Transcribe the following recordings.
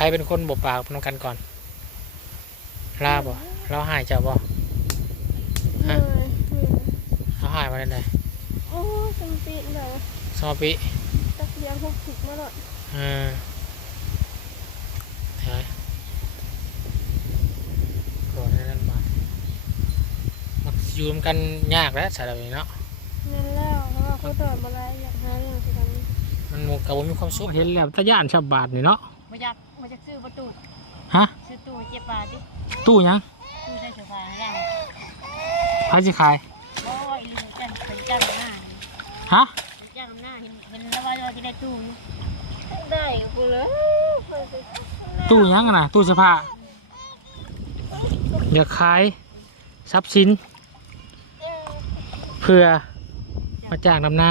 รเป็นคนบปากนำกันก่อนลาบ่เราหายเจ้าบ่เลฮะยเราหายมาได้ไหนโอ้จังปีเลยสมปีตักเลี้ยงหกสิบมาหน่อยอ่าใช่ก่อนหนานั้นมามันอยู่ร่วมกันยากแล้วสารแบบนี้เนาะนั่นแล้วเพราะว่าเขาตอดมาแล้วอยากหาเรื่องสิกันมันกับว่ามีความสุขเห็นแล้วตะย่านชาวบาทนี่เนาะมาอยากมา จากซื้อประตูฮะ ซื้อตู้เจ็บปลาดิตู้หยังตู้ได้โซฟาแล้วพายสิขายโอ้ยลิงจันเป็นจันหน้าฮะ เป็นจันหน้าเห็นเห็นแล้วว่าเราจะได้ตู้อยู่ได้กูเลยตู้หยังอะนะตู้เสื้อผ้าอยากขายทรัพย์สิน เพื่อมาจ้างดำนา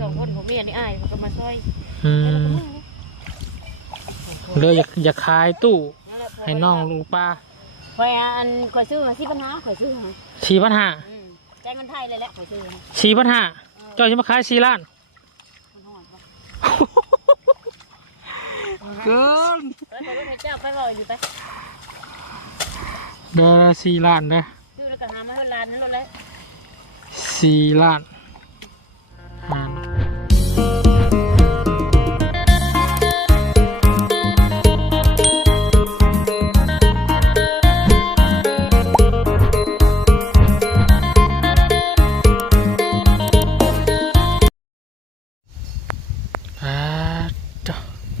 สองคนของเมียนี่อ้ายมันก็มาช่วยอืม เลยอยากอยากขายตู้นั่นแหละให้น้องลูกป้าคอยอันคอยซื้อมาสิปัญหาคอยซื้อมาสี่พันห้าอืมแจ้งเงินไทยเลยแหละคอยซื้อมาสี่พันห้าเจ้าจะมาขายสี่ล้านมันหอดปะเกินแล้วคอยก็ให้เจ้าไปบ่อยอยู่ไปเดือนละสี่ล้านเด้อซื้อแล้วก็หามาให้ร้านนั้นเลยสี่ล้านอ่า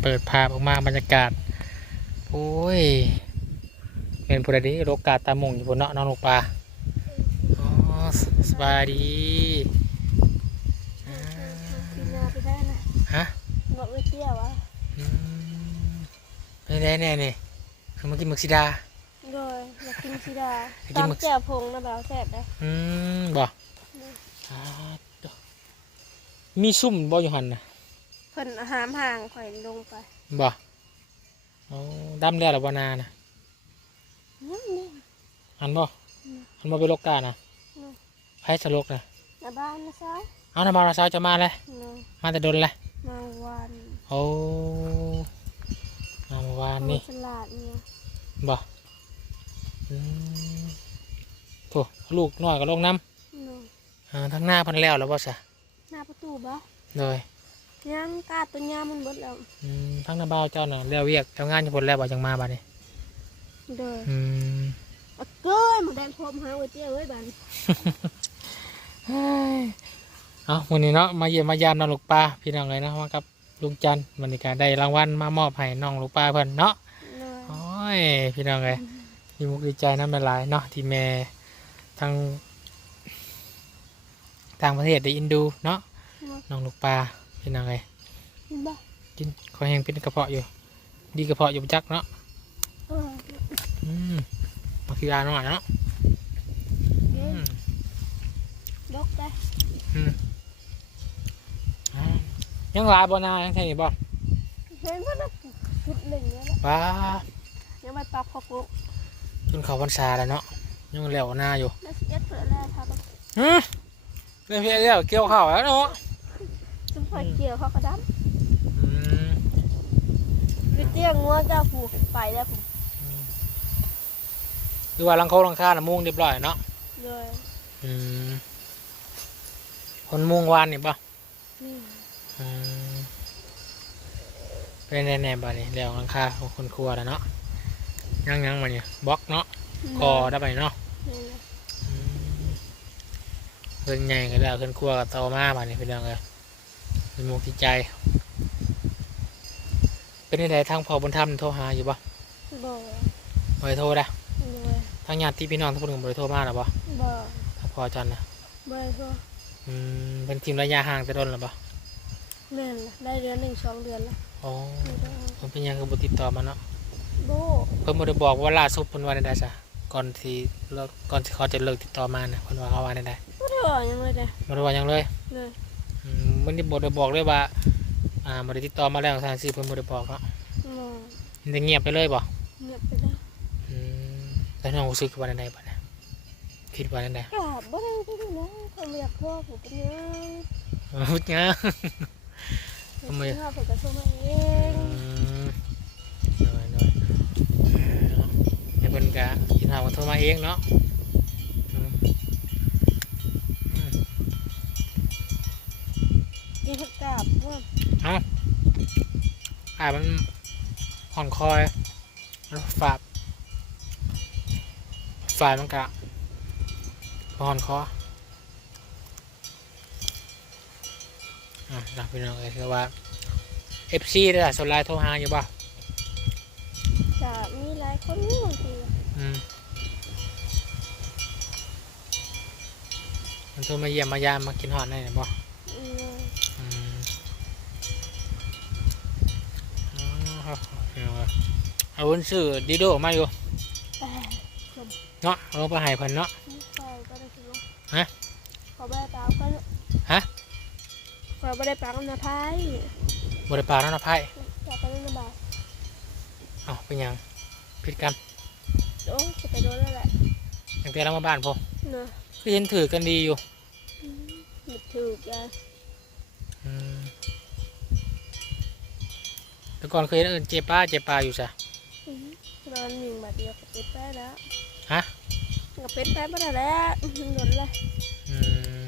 เปิดภาพออกมาบรรยากาศ โอ้ยเป็นผู้ใดดีโลกาตามงอยู่บนเนาะน้องลูกปลาอ๋อสสบายดีอ่าปีนาไปได้นะฮะเที่ยวะอืมเป็นไงแน่นี่คือเมื่อกี้มึกซิดาเลยอยากกินชีดาอนตามหมึกแจ่วพงนะแบบแซ่บได้อืมบ่อ่าดอกมีซุ่มบ่อยู่หันนะ เพิ่นหามห่างข่อยลงไปบ่โอ้ดำแล้วหรือบ่นานะนั่นนี่หันบ่หันบ่ไปโลกกานะไผสลกนะหน้าบ้านนะซ้ายเอาน้ำมันสาวจะมาเลยเนาะมาแต่โดนเลยมาวันโอ้มาเมื่อวานนี่ฉลาดเนี่ยบ่อืมโถลูกน้อยก็ลงน้ำเนาะอ่าทั้งหน้าเพันแล้วแล้วบ่ซะหน้าประตูบ่เลย ยังกาดตัวยามันเบิดแล้วอืมทั้งหน้าบ่าวเจ้าน่ะแล้วเวียกเจ้างานจะผลแล้วบ่จังมาบัดนี้เด้ออืมเอาเก้ยหมูแดงพรมหาไว้เตี้ยเอ้ยบันเฮ้ยเอาวันนี้เนาะมาเยี่ยมมายามน้องลูกปลาพี่น้องเลยนะมากับลุงจันทร์วันนี้ก็ได้รางวัลมามอบให้น้องลูกปลาเพิ่นเนาะเนาะโอ้ยพี่น้องเลยดีมุกดีใจน้ำละลายเนาะที่แม่ทางต่างประเทศได้อินดูเนาะน้องลูกปลา พี่น้องเลยบ่กินขอแห้งเป็นกระเพาะอยู่ ดีกระเพาะอยู่จักเนาะเอออืมมาคืออาหน่อยเนาะเด้อือมยกได้อ่ายังหลายบ่นายังไงนี่บ่เห็นบ่นะชุดหนึ่งแล้วล่ะว้ายังไม่ปรับพอกลุกจนเขาพรรษาแล้วเนาะยังเหลวหน้าอยู่แล้วสิเอ็ดเผื่อแล้วครับฮึเรื่องเพี้ยเรื่องเกี่ยวข้าวแล้วเนาะ จุ่มไฟเกี่ยวเขากระดอืมำคือเตี้ยงัวเจ้าผูกไปแล้วผมคือว่าหลังโคหลังคาน่ะมุงเรียบร้อยเนาะเลยอืมคนมุงวานนี่ป่ะนี่อืมเป็นแน่ๆบ้านี้แล้วหลังคาของคนครัวแล้วเนาะยังยังมาเนี่ยบล็อกเนาะกอได้ไปเนาะนี่นะอืมเพิ่นใหญ่ก็แล้วเพิ่นครัวกับโตมาบ้านี้เป็นยังไง เป็นมุกที่ใจ เป็นยังไงทางพอบุญธรรมโทรหาอยู่ป่ะบ่บ่ได้โทรนะเลยทางญาติพี่น้องทุกคนก็บ่ได้โทรมาหรอป่ะบ่ถ้าพอจันนะบ่ก็อืมเป็นทีมระยะห่างแต่โดนหรอป่ะเดือนละได้เดือนหนึ่งสองเดือนแล้วอ๋อเพิ่นเป็นหยังก็บ่ติดต่อมาเนาะโบเพิ่นบ่ได้บอกว่าล่าสุดเพิ่นว่าได้ซะก่อนที่เลิกก่อนที่เขาจะเลิกติดต่อมานะเพิ่นว่าเขาว่าได้ไม่ได้บอกยังเลยนะบ่ได้ว่าหยังเลยเลยอื มันจะบไดบอกเลยว่า อ่าบริติดต่อมาแล้วทางสีเพิ่นบไดบอกเนาะมันจะเงียบไปเลยบ่เงียบไปเลยอืมแล้วน้องรู้สึกว่าใดบ่นะคิดว่าใดกราบบ่ได้ที่น้องเขอยากพ่อผมเป็นื้อพูดเง่าย ทำไม พ่อผมก็ช่วมาเองน้อยน้อยเดี๋ยวเพิ่นก็กินข้าวกันโทรมาเองเนาะ กินผักกาดว่าอ่ามันผ่อนคอยแล้วฝาบฝาบมันกะผ่อนคออะนักพี่น้องเอ้ยคือว่า FC ได้ล่ะสวนไลน์โทรหาอยู่บ่จะมีหลายคนนี่บางทีอืมมันโทรมาเยี่ยมมายามมากินหอดได้บ่อืม เอาละเอาวุ้นซื้อดิโดมาอยู่แต่เนาะเอาไปให้เพิ่นเนาะไม่ใช่ก็ได้คือฮะขอไม่ได้ตามก็ฮะขอไม่ได้ปากน้ำพายบริปากเนาะนะไพ่อยากไปเล่นน้ำบาดเอาเป็นหยังผิดกันโอ้จะไปโดนแล้วแหละตั้งแต่เรามาบ้านพอเนอะก็เห็นถือกันดีอยู่หยุดถูกอะอืม แต่ก่อนเคยเห็นเอินเจป้าเจป้าอยู่ซะโดนหนึ่งบาทเดียวกับเป็ดแป้แล้วฮะกับเป็ดแป้มาแล้วโดนเลยอืม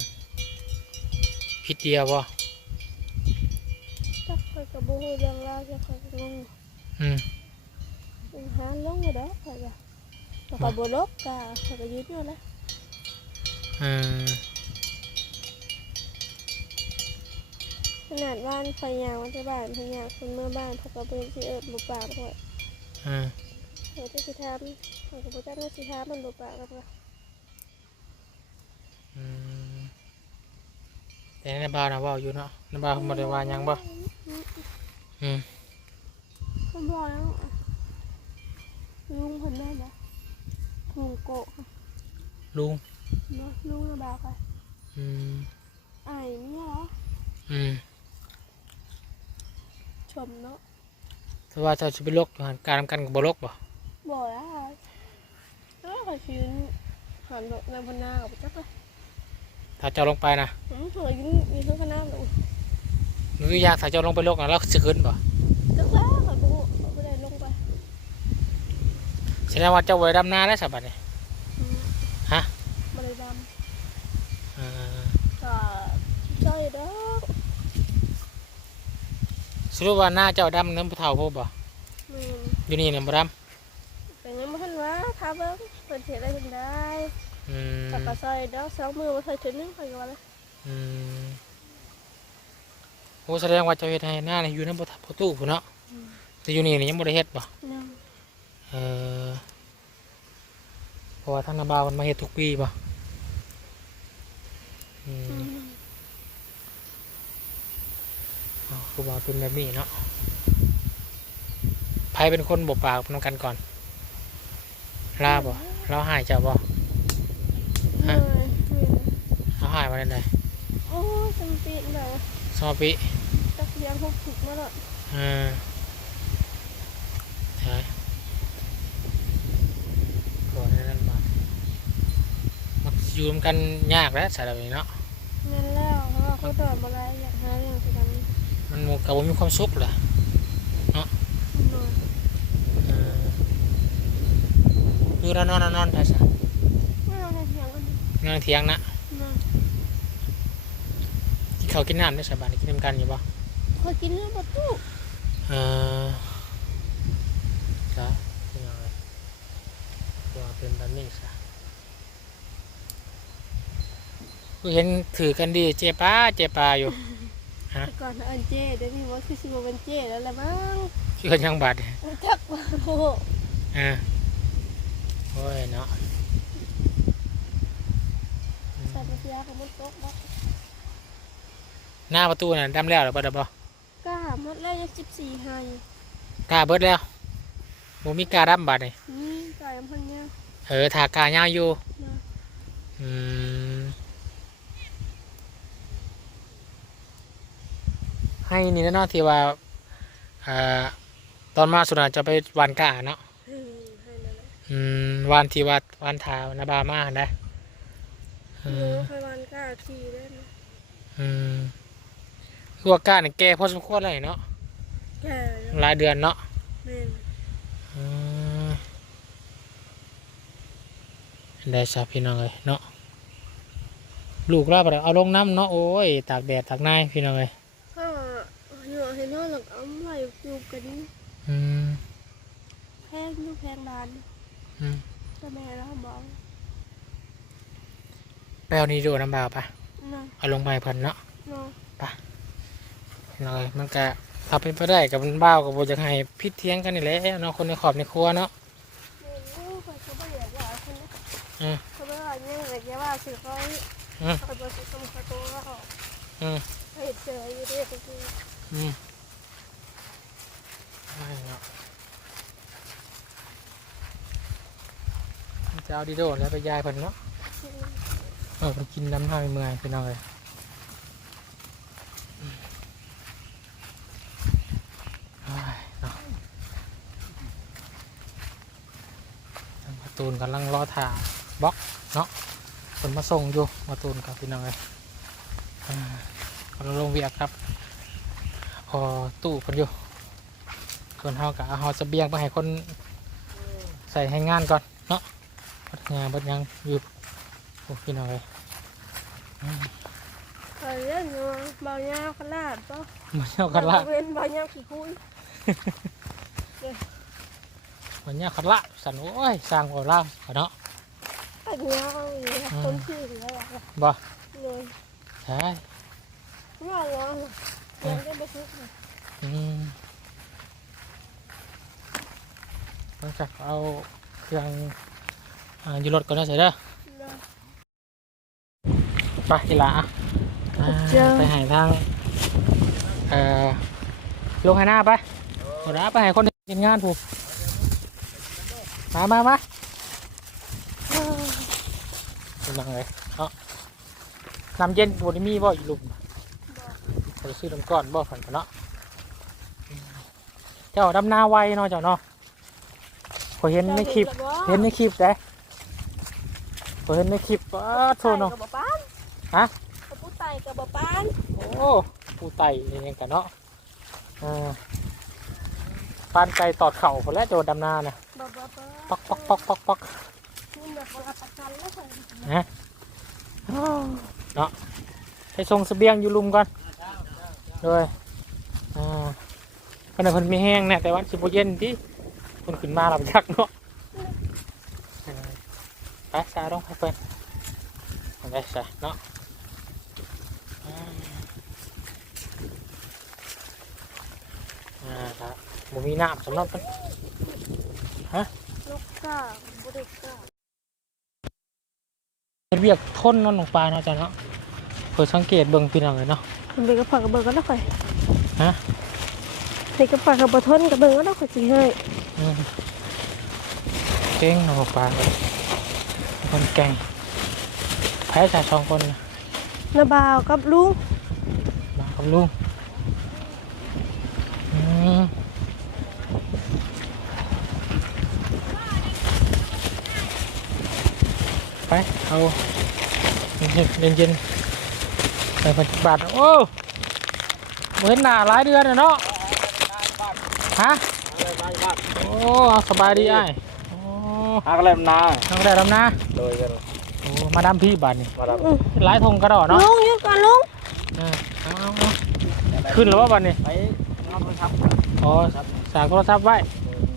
ผิดเดียวบ่ถ้าคอยกับบูฮูเรื่องราวจะคอยลงอืมหาลงมาได้คอยกับแต่คอยบูลบกะคอยก็ยืดอยู่แล้วอืม ขนาดบ้านพยางวันที่บ้านพยางคนเมื่อบ้านพอกระเบื้องที่เอิดบุปากด้วยอืมเดี๋ยวจะสิทำของกระเบื้องสิทำมันบุปากกันละอืมแต่ในบ้านนะเว่าอยู่เนาะในบ้านบ่ได้ว่าหยังบ่อืมคุณบอกแล้วลุงคนได้ไหมลุงโกะลุงเนาะลุงระบาดไปอืมไอ้เนี่ยเหรออืม ชมเนาะถ้าว่าเจ้าสิไปลกอยู่หันการทำกันกับบ่ลกบ่บอกแล้วแล้วคอยชื้นหันรถในบนหน้ากับจักเลยถ้าเจ้าลงไปนะผมเผื่อยืนยืนข้างหน้าเลยมันคือยากถ้าเจ้าลงไปลกนะแล้วสิขึ้นบ่จักแล้วคอยพูดไม่ได้ลงไปแสดงว่าเจ้าบ่ได้ดำนาได้วสบัดนี่ฮะ มาเลยด เออำก็ใช่ดอก สรุปว่าหน้าเจ้าดำน้ำผู้เฒ่าพบบ่อืมอยู่นี่น่ะบ่ดแต่ยังไม่ทันว่าท้าเบิ้งเป็นเสียได้ถึงได้ำอืมแต่ก็ใส่ดอกสองมือมาใส่ชุดนึงไปกันมาเลยอืมโอ้แสดงว่าเจ้าเฮ็ดให้หน้านี่อยู่นำบ่ทับตู้พุ่นเนาะแต่อยู่นี่นี่ยังบ่ได้เฮ็ดบ่นั่งเออเพราะว่าทางนาบาวมันมาเฮ็ดทุกปีบ่อืมอืม อ๋อคือว่าเป็นแบบนี้เนาะไผเป็นคนบ่ปากนำกันก่อนลาบ่เราหายเจ้าบ่เหนื่อยเหนื่อยเราหายมาได้ไดโอ้ยจำเป็นแบบสมปีตักเลี้ยงพวกถูกมาแล้วเออใช่ก่อนนั้นมามันอยู่ร่วมกันยากแล้วสารแบบนี้เนาะนั่นแล้วเพราะว่าเขาตอบมาแล้วอยากหาเรื่องสิกัน มันหมู่กับว่ามีความสุขเหรอหน่อยเออคือเรานอนเรานอนไปซะไม่เอาในเถียงกันนอนเที่ยงนะนะกินข้าวกินน้ำได้สบายกินน้ำกันอยู่ปะเคยกินเรื่องประตูเออจ้าเป็นยังไงตัวเป็นแบบนี้ซะกูเห็นถือกันดีเจ๊ป้าเจ๊ปลาอยู่ แต่ก่อนนะอันเจเดี๋ยวนี้ว่าคือสิบเป็นเจแล้วแหละมั้งชื่อยังบาดรู้จักว่าโอ้โหเออโอ้ยเนาะใส่ปัญญาของมันตกบ่หน้าประตูน่ะดำแล้วหรือเปล่าบ่กล้าหมดแล้วยังสิบสี่ให้กล้าเบิดแล้วบ่มีกล้าดำบาดนี่นี่ไก่พันเนี่ยเออถากล้ายาวอยู่นะอืม ให้นี่แน่นอนที่ว่าอ่าตอนมาสุดน่ะจะไปหวานกล้าเนาะเออให้นั่นแหละอืมหวานที่วัดหวานทานาบามาหั่นนะเอเอออใครวันกล้าขี่ได้นะอืมคือว่ากล้าเนี่ยแก่พอสมควรเลยเนาะแก่แล้วหลายเดือนเนาะแม่นอืมได้ซะพี่น้องเลยเนาะลูกเราบ่ได้เอาลงน้ำเนาะโอ้ยตากแดดตากหน้ายพี่น้องเลยถ้า เหนือให้นอนหลังเอาไว้อยู่กันอืมแพงอยู่แพงนานอืมแต่แม่เราบอกไปเอานี่ดูน้ำบ่าวปะนะเอาลงไปเพิ่นเนาะเนาะพี่น้องเอ้ยมันก็ถ้าเป็นไปได้กับมันบ่าวกับโบจะให้พิดเทียงกันนี่แหละเนาะคนในขอบในครัวเนาะโอ้ไปเขาไม่อยากว่าคนอืมเขาไม่ว่าเนี่ยอยากว่าสื่อเขาอืมเขาบอกสื่อคำเขาตัวเขาอืม เห็นเจออยู่ด้วยก็คือ อืม ไม่เนาะจะเอาดีโดนแล้วไปยายเพิ่นเนาะเออไปกินน้ำท่าเมืองพี่น้องเลยอืมเอ้ยเนาะทาตูนกำลังรอถ่าบล็อกเนาะคนมาส่งอยู่ประตูนกับพี่น้องเลยอ่ากำลังลงเวียกครับพอตู้คนอยู่ ส่วนเฮากับเอาเฮาเสบียงไปให้คนใส่ให้งานก่อนเนาะพัดงานบัดยังอยู่โอ้พี่น้องเลยอืมเขาเล่นเนาะบางอย่างขนาดปะมันเน่าคันละเว้นบางอย่างขี้คุยมันเน่าคันละสันโอ้ยสร้างหัวล่าขอเนาะบางอย่างคนที่แล้วบ่เลยใช่ว่าแล้วยังจะไปซื้ออืม ต้องจักเอาเครื่องอ่าอยู่รถก่อนนะเสร็จเด้อไปอีหละอะอ่าเจ้าไปหาทางเอ่อลงให้หน้าไปหมดแล้วไปให้คนเห็นงานผูกมามามาเป็นยังไงเนาะน้ำเย็นบนมีบ่อีลุมจะซื้อน้ำก้อนบ่ฝันกันเนาะเจ้าดำนาไวเนาะเจ้าเนาะ พอเห็นในคลิป เห็นในคลิปได้พอเห็นในคลิปว้าโทษเนาะกับป้านฮะกับผู้ตายกับป้านโอ้ปูไตนี่ยังกันเนาะอ่าปานไก่ตอดเข่าคนแรกโจดดำนาน่ะบ้าบ้าบ้าปักปักปักปักปักนี่แบบว่าประกันแล้วใส่นะเนาะไปส่งเสบียงอยู่ลุมก่อนเลยอ่าขณะคนมีแห้งเนี่ยแต่ว่าสิบเย็นที่ คนขึ้นมาเราไปยักเนาะเออไปซาต้องไปเพิ่นเอาไปซะเนาะอ่าอ่าครับบ่มีน้ำสำหรับเพิ่นลูกก้าบุเด็กก้าเฮ็ดเวียกทนเนอนลงปลาเนาะจ้ะเนาะเปิดสังเกตเบิ่งพี่น้องเลยเนาะมันเป็นกระเพาะกระเบิดก็แล้วค่อยฮะเป็นกระเพาะกระเบิดทนกระเบิดก็แล้วค่อยสิให้อืม เก่งเนาะปลาเลยคนเก่งแพ้ชายสองคนน่ะนาบาวกับลุงมากับลุงอืมไปเอาเย็นเย็นเย็นๆไปปฏิบัติโอ้บ่เห็นหน้าหลายเดือนแล้วเนาะฮะโอ้เอา สบายดีไอ้ายโอ้ฮักเล่มนาทางได้ลำนะโดยกันโอ้มาดามพี่บานนี่มารับอืมหลายทงกระดอเนาะลุงอยู่กันลุงเออเอาเอาเอาขึ้นแล้วว่าบานนี่ไปน้ำมันทับอ๋อสากโทรศัพท์ไว้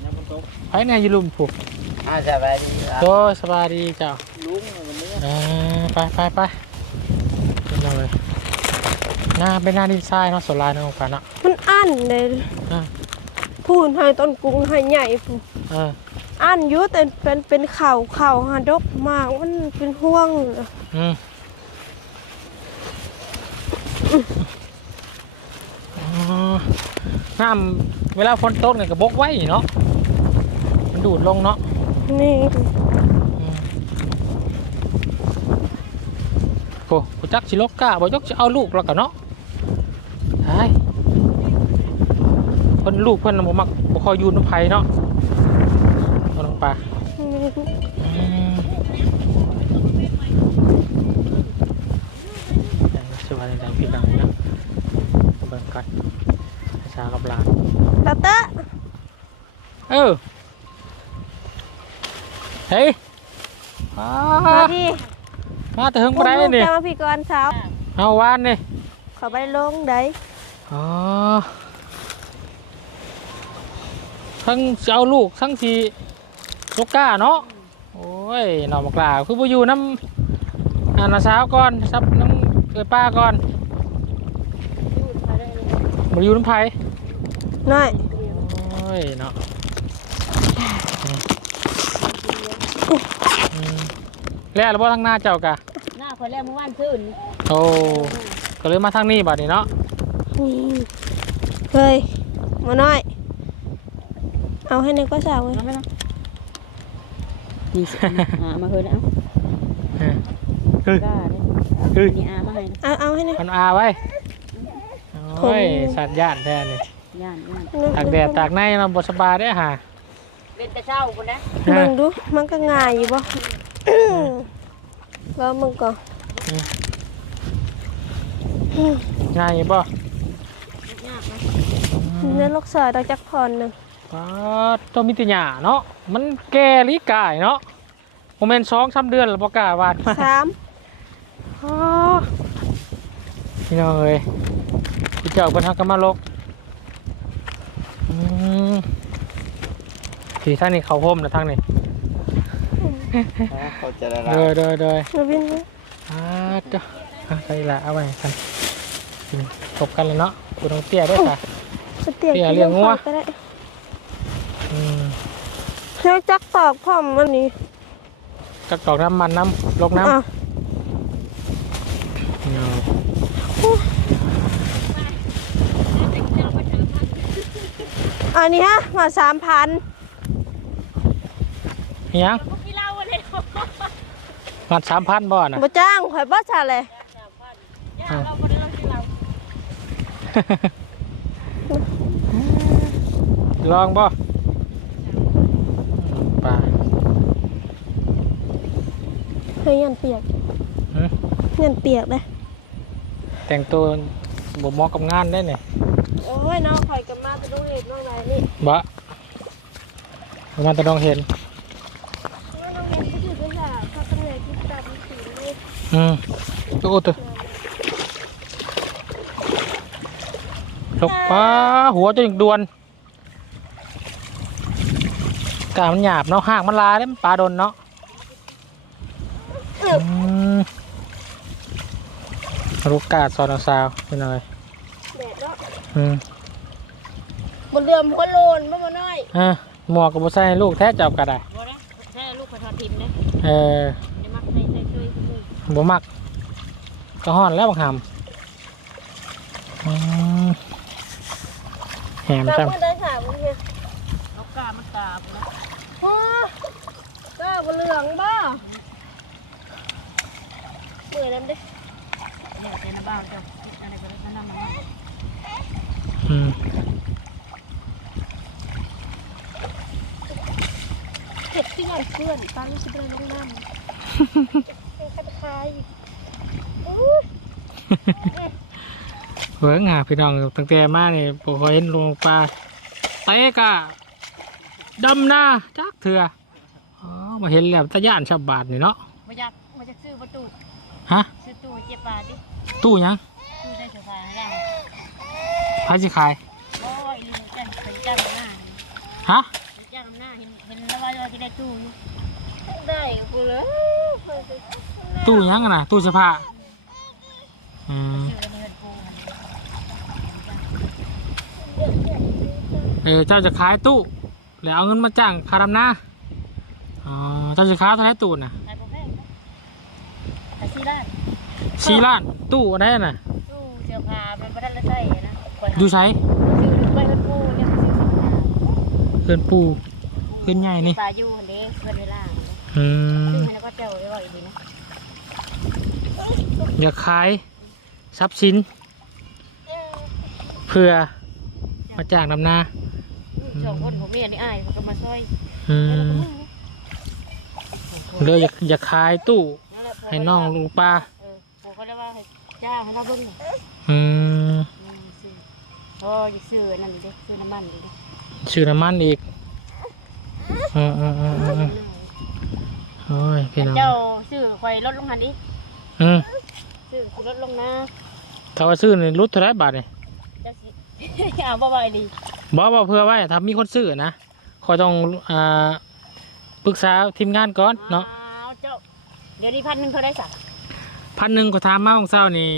น้ำมันตกไว้ในอยูลุมผูกอ่าสบายดีโตสบายดีเจ้า ลุงวันนี้เออไปไปไปขึ้นมาเลยหน้าเป็นหน้าดินทรายเนาะสวนลายเนาะของกันเนาะมันอั้นเลยอ่า พูนให้ต้นกรุงให้ใหญ่พูนเอออันอยุแต่เป็นเป็นเข่าเข่าหาดกมากมันเป็นห่วงอืมอ๋อน้ำเวลาฝนตกเนี่ยก็บกไว้เนาะมันดูดลงเนาะนี่โอ้กูจักสิลกกะบ่ยกสิเอาลูกแล้วก็เนาะใช่เพิ่นลูกเพิ่นน่ะบ่มักบ่ค่อยอยู่นำไผเนาะเอาลงไปอืมสวัสดีครับพี่น้องเนาะเบิ่งก่อนภาษากับหลานตาตะเออเฮ้ยอ้ามาที่มาแต่เฮิงบ่ได้ลูกนี่จะมาพี่ก่อนสาวเอาวานนี่ขอไปลงได้อ๋อ ทั้งสิเอาลูกทั้งสีลูกก้าเนาะโอ้ยหน่อมกลาคือบ่อยู่น้ำอ่านาสาวก่อนซับน้ำเกิดป้าก่อนบ่อยู่น้ำไผน้อยโอ้ยเนาะอืมอืมแล้วหรือบ่ทางหน้าเจ้ากะหน้าคนแรกเมื่อวานซื่นโอ้ก็เลยมาทางนี้บัดนี้เนาะนี่เฮ้ยมาน้อย เอาให้ในก็สาวเลยเอาไหมล่ะนี่อามาเฮ้ยแล้วเออเฮ้ยกล้าเลยเฮ้ยนี่อามาให้นะเอาเอาให้ใน มันอาไว้โอ้ยผม สัตว์ย่านแท้นี่ย่านย่านตากแดดตากในเราบสบายได้อห่าเป็นแต่เช้าคนนะมึงดูมันก็ง่ายอยู่บ่แล้วมึงก็ง่ายบ่ยากนะเนื้อลูกสาวดอกจักพรหนึ่ง ป้าดต้องมีแติหยาเนาะมันแก่ลิกายเนาะโมเมนต์สองสามเดือนแล้วประกล้าวาดมาสามอ้าพี่น้องเอ้ยพี่เจ้าเป็นทักกนมาลกอืมพี่ท่านนี่เขาพมนะทั้งนี่เขาจะได้เดยเดยเดยมาวินไหมอ่าเจ้าอะใส่ละเอาไว้กันอืมตบกันเลยเนาะกูต้องเตี้ยด้วยค่ะสเตียงเตี้ยเลี้ยงงัวก็ได้อืม เชือกจักตอกพร้อมวันนี้กระกอกน้ำมันน้ำลกน้ำอะเอาอันนี้ฮะมาสามพันอิหยังพี่เล่าเลยมัดสามพันบ่อนะบ่จ้างข่อยบ่จ่าเลยย่าเราคนนี้เราที่เราลองบ่ป่า เฮ้ ยยันเปียกหืมยันเปียกเลยแต่งตัวบ่เหมาะกับงานได้เนี่ยโอ้ยน้องข่อยกับมาไปดูเห็ดน้องไหนนี่บะมันจะต้องเห็น น้องเห็นก็ถือเป็นแบบเขาเป็นไงที่ดำสีเลยอืมโอ้ตัวลกป้าหัวจะอีกดวนกามันหยาบเนาะห่างมันลายแล้วมันปลาโดนเนาะอืม ลูกกาดซอนเอาซาวเป็นอะไรแดดเนาะอืมบนเรือมหัวโลนบ่มาน้อยอะหมวกกับบุใส่ให้ลูกแท้จับกระไดบ่ได้แค่ลูกขอทอดทิมนะเออนี่มักใส่ใส่ช่วยคุณมือบ่มักก็ห่อนแล้วบังหำอืมแหมกลับจังมาได้สามเห็ดเอากล้ามันกราบนะพ่อก็บนเหลืองบ่เมื่อยแล้วเด้เนี่ยเป็นบ้านเจ้าคิดอะไรก็ได้นั่นมาอืมเห็ดที่งานเพื่อนตาลูกสิเป็นลงน้ำเป็นคันคายอู้ยเวิร์งหาพี่น้องตั้งแต่มานี่บ่เคยเห็นลงปลาเตะกะดำหน้าจักเถื่ออ๋อมาเห็นแล้วตะย่านชาวบาทนี่เนาะมาอยากมาจากซื้อประตูฮะซื้อตู้เจ็บปลาดิ ตู้หยังตู้ได้โซฟาแล้วพายสิขายโอ้ยลิงจันเป็นจันหน้าฮะเป็นจันหน้าเห็นเห็นแล้วว่าจะได้ตู้อยู่ได้กูเลยตู้หยังอะนะตู้เสื้อผ้าอืมเออเจ้าจะขายตู้แล้วเอาเงินมาจ้างคาดำนาอ๋อเจ้าจะขายเท่าไรตู้น่ะขายโปรแพงขายซีด้าน สี่ล้านตู้อะไรน่ะตู้เสื้อผ้ามันไม่ได้ละใส่นะดูใช้ซื้อไปเงินปูเนี่ยซื้อเสื้อผ้าเพื่อนปูเพื่อนใหญ่นี่ปลาอยู่นี่เพื่อนเวลาอืมซื้อแล้วก็เจ้าไว้ว่าอีกทีนะอยากขายทรัพย์สินเพื่อมาจ้างดำนาสองคนผมเมียนี่อายมันก็มาช่วยอืมเลยอยากอยากขายตู้ ให้น้องลุงป้า จ้างให้เราเบิ่งอืมอืมซื้อโอ้ยซื้อนั่นดิซื้อน้ำมันดิชื่อน้ำมันอีกอืมอืมอืมอืมอืมโอ้ยพี่น้องเจ้าซื้อคอยลดลงหันดิอืมซื้อสิลดลงนะถ้าว่าซื้อนี่รุดเท่าไหรบาทนี่เจ้าสิ เอาบ่บ่อยดีบอกว่าเพื่อไว้ถ้ามีคนซื้อนะคอยต้องอ่าปรึกษาทีมงานก่อนเนาะอ้าวเจ้าเดี๋ยวนี้พันหนึ่งเท่าได้สัก พันหนึ่งก็ถามมาของเศร้านี่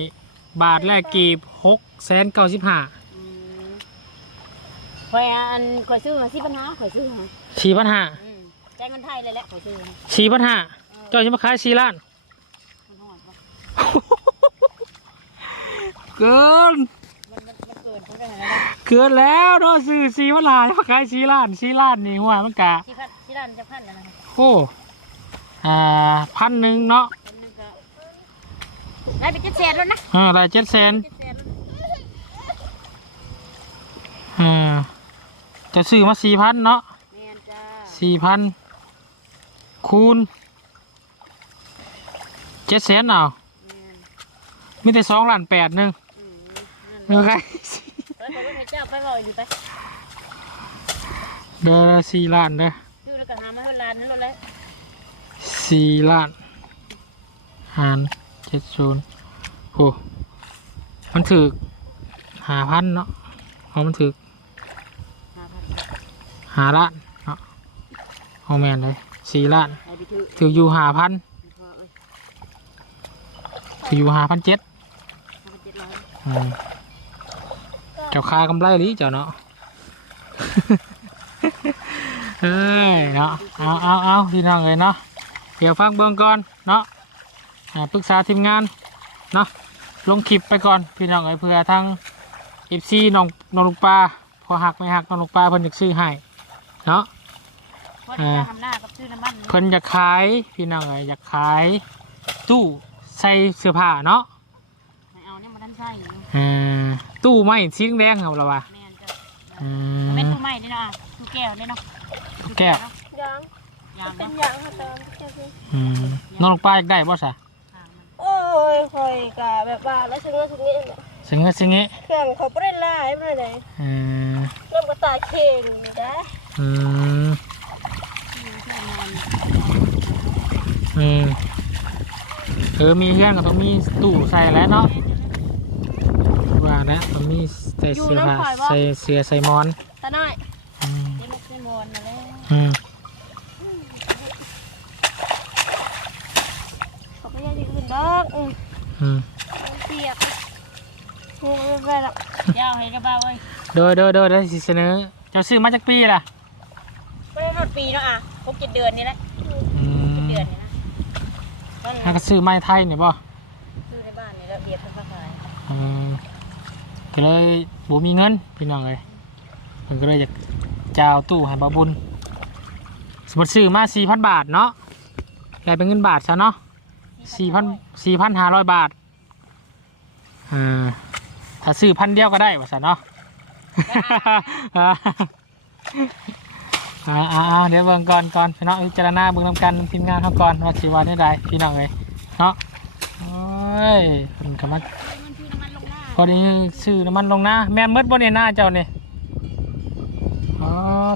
บาทแรกกีบหกแสนเก้าสิบห้าอืมคอยอันคอยซื้อมาสิปัญหาคอยซื้อมาสี่พันห้าอืมจ่ายเงินไทยเลยแหละคอยซื้อมาสี่พันห้าเจ้าจะมาขายสี่ล้าน มันหอดปะเกิน มันมันมันเกินเท่าไหร่แล้วนะเกินแล้วเนาะซื้อสี่พันห้าจะมาขายสี่ล้านสี่ล้านนี่หัวมันกะ ที่พันที่ร้านจะพันแล้วนะโอ้อ่าพันหนึ่งเนาะพันหนึ่งก็ ได้ไปเจ็ดแสนแล้วนะอ่าได้เจ็ดแสนเจ็ดแสนแล้วอ่าจะซื้อมาสี่พันเนาะแมนจ้าสี่พันคูณเจ็ดแสนเอาแมนมีแต่สองล้านแปดหนึ่งอืมนั่นโอเคเออขอรถให้เจ้าไปบ่อยอยู่ไปเดือนละสี่ล้านเด้อซื้อแล้วก็หามาให้ร้านนั้นรถเลยสี่ล้านหาร เจ็ดศูนย์โอ้มันถือหาพันเนาะเพราะมันถือหาล้านเนาะเอาแมนเลยสี่ล้านถืออยู่หาพันถืออยู่หาพันเจ็ดเอาไปเจ็ดร้อยอืมเจ้าคากำไรหรือเจ้าเนาะเอ้ยเนาะเอาเอาเอาพี่น้องเลยเนาะเดี๋ยวฟังเบื้องก่อนเนาะ ปรึกษาทีมงานเนาะลงคลิปไปก่อนพี่น้องเอ้ยเพื่อทางเอฟซีน้องน้องลูกปลาพอหักไม่หักน้องลูกปลาเพิ่นจะซื้อให้เนาะพอที่จะทำหน้ากับซื้อน้ำมันเพิ่นอยากขายพี่น้องเอ้ยอยากขายตู้ใส่เสื้อผ้าเนาะไม่เอาเนี่ยมาทันใช่อยู่อ่าตู้ไม้สีแดงเอาละวะแมนจ้ะอืเอาเป็นมตู้ใหม่นี่เนาะตู้แก้วนี่เนาะตู้แก้วยังยางเป็นเนาะยังค่ะเติมแค่นี้อืมน้องลูกปลาอยากได้บ่ซะทางมันโอ้ ยคอยกะแบบว่าแล้วชงเงี้ยชงเงี้ยเนี่ยสิงเงี้สิงเงี้เครื่องเขาไม่ได้ไล่ไม่ได้ไหนอืมเริ่มกระตายเข่งนี่ได้อืมที่ที่นอนอืมเออมีเพื่อนก็ต้องมีตู้ใส่แล้วเนาะว่าแล้วต้องมีใส่เสื้อผ้าใส่เสื้อใส่หมอนตาน้อยอืมที่มุกที่มอนมาแล้ว อืม เขาไม่ได้ที่อื่นดอกอืม อืม เปียกงูไม่ไปหรอกยาวให้กระเบ้าเว้ยโดยโดยโดยได้สิเสนอเจะซื้อมาจากปีล่ะไม่ได้รถปีเนาะอะหกเจ็ดเดือนนี่แหละอืมเดือนนี่นะต้นถ้าก็ซื้อไม้ไทยนี่บ่ซื้อในบ้านนี่แล้วเบียดเป็นผ้าขายอืมก็เลยบ่มีเงินพี่น้องเลยผมก็เลยอยากจะเอาตู้ให้บาบุญสมมติซื้อมาสี่พันบาทเนาะกลายเป็นเงินบาทซะเนาะ สี่พันสี่พันห้าร้อยบาทอ่าถ้าซื้อพันเดียวก็ได้ว่าซะเนาะอ่าอ่าอ่าอ่าเดี๋ยวเบิ่งก่อนก่อนพี่น้องพิจารณาเบิ่งนำกันทีมงานเขาก่อนว่าสิว่าได้ใดพี่น้องเลยเนาะโอ้ยมันก็มามันคือน้ำมันลงหน้าพอดีซื้อน้ำมันลงหน้าแม่นมืดบนเนี่ยหน้าเจ้านี่อ๋อ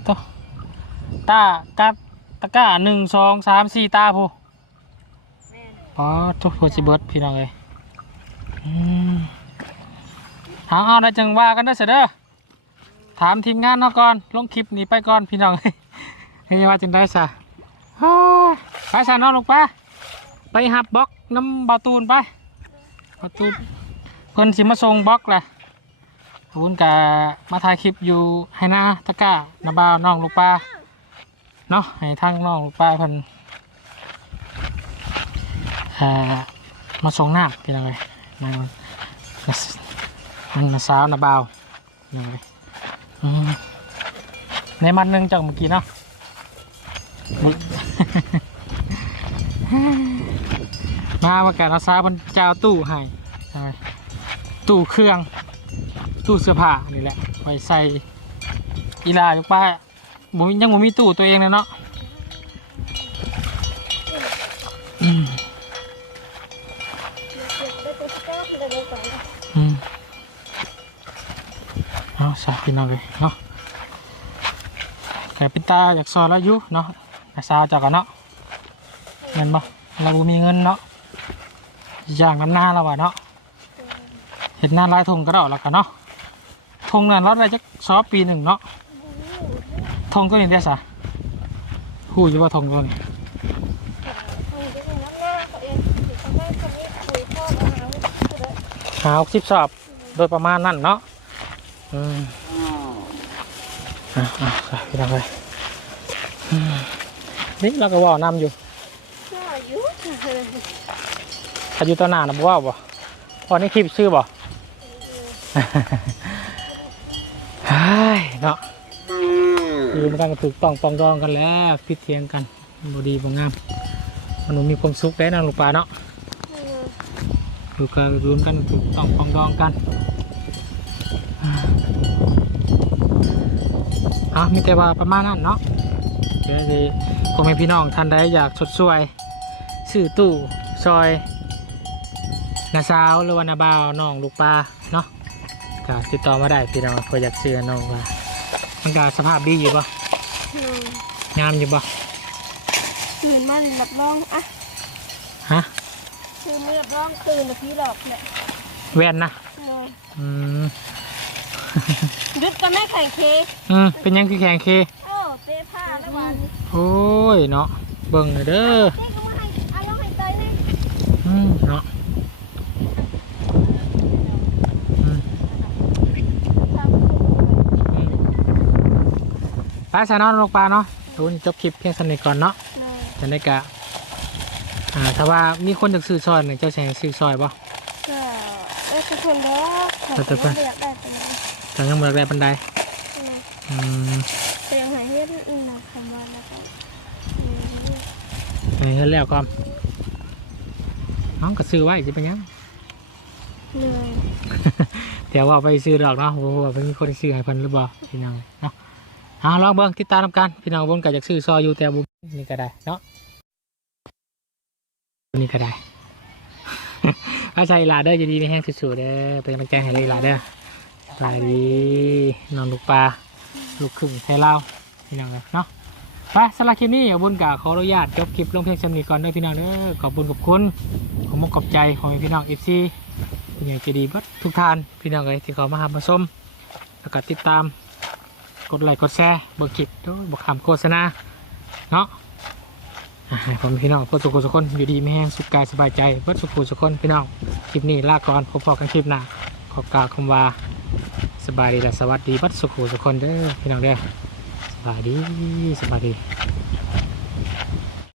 ตัวตากัดตะกร้าหนึ่งสองสามสี่ตาพู แม่นอ๋อทุกพจิเบิร์ดพี่น้องเลยอืมเอาเอาได้จังว่ากันเด้เสยเด้อถามทีมงานเนาะก่อน ลงคลิปนี้ไปก่อนพี่น้องเลยนี่ว่าจังได้ซะไปซะนองลงไป ไปหับบล็อกน้ำบาตูนไปบาตูนเพิ่นสิมาส่งบล็อกแหละวุ้นกะมาถ่ายคลิปอยู่ให้หน้าตะก้านาบ่าวน้องลูกปลาเนาะให้ทางน้องลูกปลาเพิ่น อ่มาส่งน้ำพี่น้องเลยมันมันมันสาวหนาบ่าวพี่องเลยในมันหนึงจากเมื่อกี้เนาะมาว่าการอาสาเพิ่นเจ้าตู้ให้ตู้เครื่อง ตู้เสื้อผ้านี่แหละไว้ใส่อีลาอยู่ป้ายังบ่มีตู้ตัวเองเลยเนาะอืม ได้ตัวสก๊อตได้ตัวสอง อืมเอาสา พี่น้องเลยเนาะแกปิตาอยากสอนแล้วยูเนาะอาสาจากกันเนาะเงินบ่เราบ่มีเงินเนาะอย่างน้ำหน้าเราอะเนาะเห็นหน้าลายทงก็ได้แล้วกันเนาะทงนั้นรถอะไรจักซอปีหนึ่งเนาะทงตัวนี้ได้สะหูอยู่ว่าทงตัวนี้หาเขาเองเขาได้คนนี้คุยพ่อมาหาเขาเลยหาหกสิบสอบโดยประมาณนั้นเนาะอืม อะอะไปพี่น้องเลยอืมนี่เราก็เว่านำอยู่น่าอายุอายุตอนหน้านะบ่เว่าบ่พอนี่คลิปชื่อบ่ เฮ้ยเนาะอยู่มันกันก็ถูกต้องปองดองกันแล้วพิดเทียงกันบ่ดีบ่งามมันบ่มีความสุขได้นะลูกปลาเนาะอยู่กันรวมกันถูกต้องปองดองกัน อะมีแต่ว่าประมาณนั้นเนาะเดี๋ยวสิพ่อแม่พี่น้องท่านใดอยากสดสวยซื้อตู้ซอยนาสาวหรือว่านาบ่าวน้องลูกปลาเนาะก็ติดต่อมาได้พี่น้องเพื่ออยากซื้อน้องว่ามันก็สภาพดีอยู่ปะงามอยู่ปะตื่นมาเลยรับรองอะฮะคือไม่รับรองตื่นแต่พี่หลอกเนี่ยแว่นนะเลยอืมดึกกันแม่แข่งเคกอืมเป็นยังคือแข่งเคเอ้าเต้ผ้าแล้ววันนี้โอ้ยเนาะเบิ่งหน่อยเด้อเต้ก็มาให้เอาน้องให้เตยนี่อืมเนาะอืมทำอืมไปสาวนอนลงปลาเนาะดูนี่จบคลิปเพียงสนิทก่อนเนาะเลยจะได้กะอ่าถ้าว่ามีคนอยากซื้อซอยเนี่ยเจ้าแสงซื้อซอยปะก็เอ้ยทุกคนเด้อขอบแต่คุณแต่เรียกได้คนนี้ แต่ยังเมื่อไรบันไดอืมแต่ยังหายเฮ็ดอีกนะคำว่าแล้วก็ให้เฮ็ดแล้วก่อนน้องก็ซื้อไว้จะเป็นหยังเลยเดี๋ยวว่าไปซื้อดอกเนาะโอ้โหว่าเป็นคนซื้อให้เพิ่นหรือเปล่าพี่น้องเนาะเอาลองเบิ่งติดตามกันพี่น้องบนก็อยากซื้อซอยอยู่แต่บุนี่ก็ได้เนาะนี่ก็ได้อาชัยลาเด้อจะดีไม่แห้งสุดๆเด้อเป็นกำลังใจให้เลยลาเด้อ สบายดีนอนลูกปลาลูกครึ่งไทยลาวพี่น้องเลยเนาะไปสำหรับคลิปนี้อย่าบุญกะขออนุญาตจบคลิปลงเพียงชำนี้ก่อนด้อพี่น้องเด้อขอบคุญขอบคุณขอมกขอบใจของพี่น้องเอฟซีเป็นอย่างจะดีบัดทุกท่านพี่น้องเลยที่เขามาหามาชมแล้วก็ติดตามกดไลค์กดแชร์เบิกคลิปด้วยบอกคำโฆษณาเนาะอ่าให้ผมพี่น้องก็สุขสุขคนอยู่ดีไม่แห้งสุขกายสบายใจเบิดสุขสุขคนพี่น้องคลิปนี้ลาก่อนพบพอกันคลิปหน้าขอกล่าวคำว่า สบายดีและสวัสดีพัดสุขสุขคนเด้อพี่น้องเด้อสบายดีสบายดี